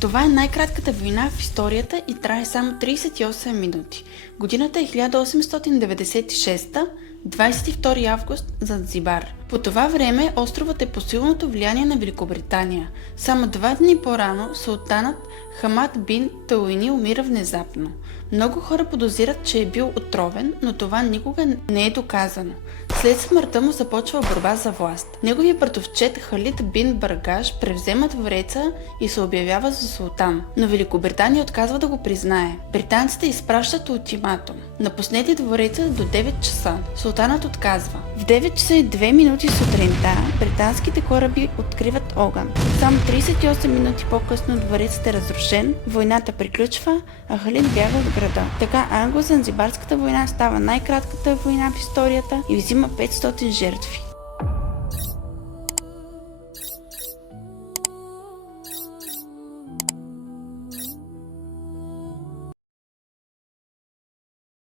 Това е най-кратката война в историята и трае само 38 минути. Годината е 1896, 22 август, Занзибар. По това време островът е по силното влияние на Великобритания. Само 2 дни по-рано султанът Хамад бин Тауини умира внезапно. Много хора подозират, че е бил отровен, но това никога не е доказано. След смъртта му започва борба за власт. Неговият братовчет Халид бин Баргаш превзема двореца и се обявява за султан, но Великобритания отказва да го признае. Британците изпращат ултиматум: напуснете двореца до 9 часа. Султанът отказва. В 9 часа и 2 минути сутринта британските кораби откриват огън. Само 38 минути по-късно дворецът е разрушен, войната приключва, а Халид бяга от града. Така англо-занзибарската война става най-кратката война в историята и взима 500 жертви.